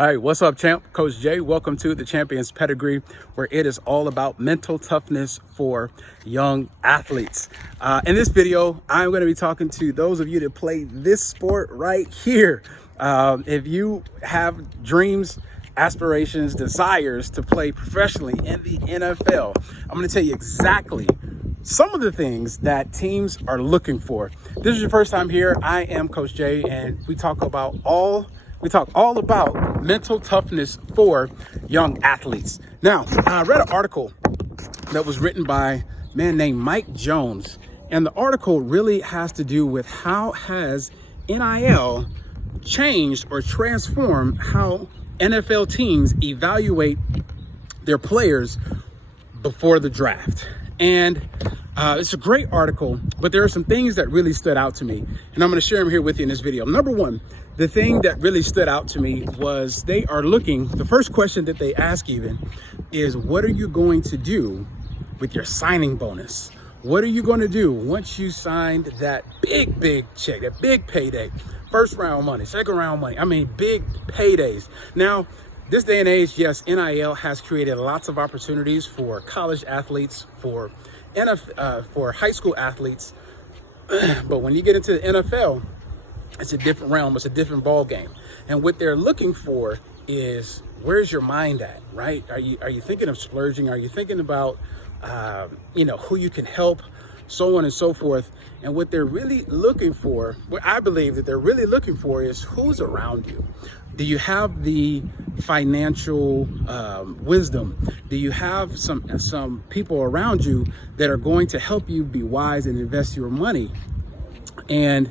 All right, what's up, champ? Coach Jay. Welcome to the Champions Pedigree, where it is all about mental toughness for young athletes. In this video, I'm going to be talking to those of you that play this sport right here. If you have dreams, aspirations, desires to play professionally in the NFL, I'm going to tell you exactly some of the things that teams are looking for. If this is your first time here, I am Coach Jay, and we talk all about mental toughness for young athletes. Now, I read an article that was written by a man named Mike Jones, and the article really has to do with how has NIL changed or transformed how NFL teams evaluate their players before the draft. And it's a great article, but there are some things that really stood out to me, and I'm going to share them here with you in this video. Number one, the thing that really stood out to me was they are looking, the first question that they ask even is, what are you going to do with your signing bonus? What are you going to do once you signed that big check, that big payday? First round money, second round money. I mean, big paydays. Now, this day and age, yes, NIL has created lots of opportunities for college athletes, for high school athletes. But when you get into the NFL, it's a different realm. It's a different ball game. And what they're looking for is, where's your mind at, right? Are you thinking of splurging? Are you thinking about, who you can help, so on and so forth? And what they're really looking for, what I believe that they're really looking for, is who's around you. Do you have the financial wisdom? Do you have some people around you that are going to help you be wise and invest your money? And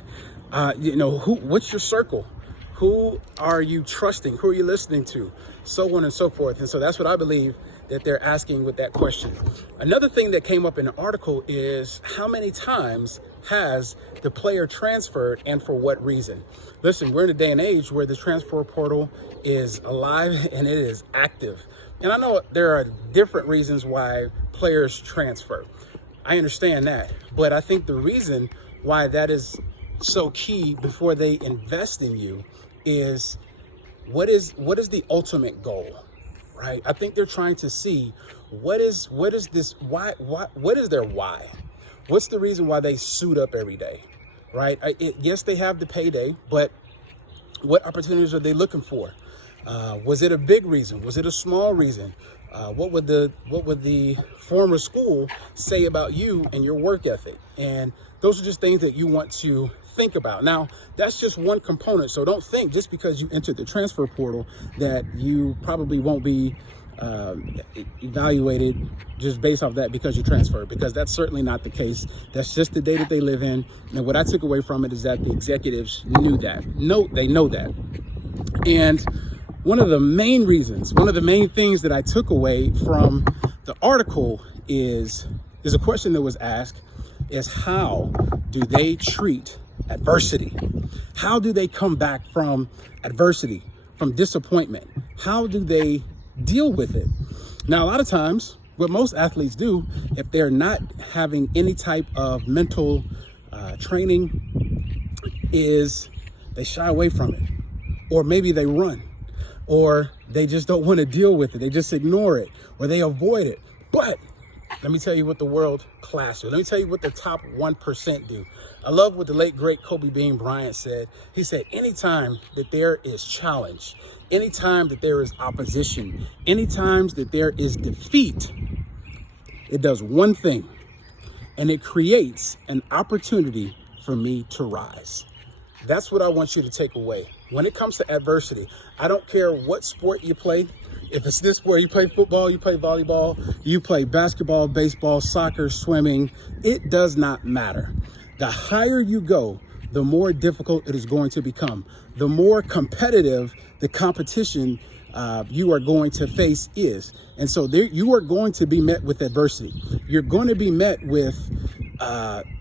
what's your circle? Who are you trusting? Who are you listening to? So on and so forth. And so that's what I believe that they're asking with that question. Another thing that came up in the article is, how many times has the player transferred and for what reason? Listen, we're in a day and age where the transfer portal is alive and it is active. And I know there are different reasons why players transfer. I understand that. But I think the reason why that is so key before they invest in you is, what is the ultimate goal, right? I think they're trying to see what is this, why, what is their why? What's the reason why they suit up every day, right? Yes, they have the payday, but what opportunities are they looking for? Was it a big reason? Was it a small reason? What would the former school say about you and your work ethic? And those are just things that you want to think about. Now, that's just one component. So don't think just because you entered the transfer portal that you probably won't be evaluated just based off that because you transferred, because that's certainly not the case. That's just the day that they live in. And what I took away from it is that the executives knew that. They know that. And one of the main things that I took away from the article is a question that was asked, is how do they treat adversity? How do they come back from adversity, from disappointment? How do they deal with it? Now, a lot of times, what most athletes do, if they're not having any type of mental training, is they shy away from it, or maybe they run, or they just don't want to deal with it. They just ignore it, or they avoid it. But let me tell you what the world class do. Let me tell you what the top 1% do. I love what the late, great Kobe Bean Bryant said. He said, anytime that there is challenge, anytime that there is opposition, anytime that there is defeat, it does one thing, and it creates an opportunity for me to rise. That's what I want you to take away. When it comes to adversity, I don't care what sport you play. If it's this sport, you play football, you play volleyball, you play basketball, baseball, soccer, swimming, it does not matter. The higher you go, the more difficult it is going to become. The more competitive the competition you are going to face is. And so you are going to be met with adversity. You're going to be met with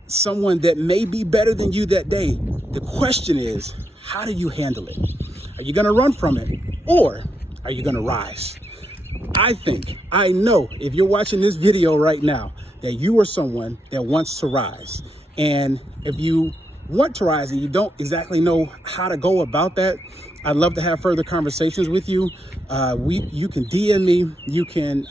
someone that may be better than you that day. The question is, how do you handle it? Are you going to run from it, or are you going to rise? I know if you're watching this video right now that you are someone that wants to rise. And if you want to rise and you don't exactly know how to go about that, I'd love to have further conversations with you. You can DM me, you can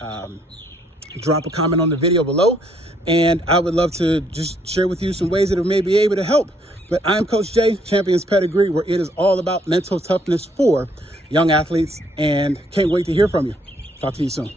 drop a comment on the video below, and I would love to just share with you some ways that may be able to help. But I'm Coach Jay, Champions Pedigree, where it is all about mental toughness for young athletes, and can't wait to hear from you. Talk to you soon.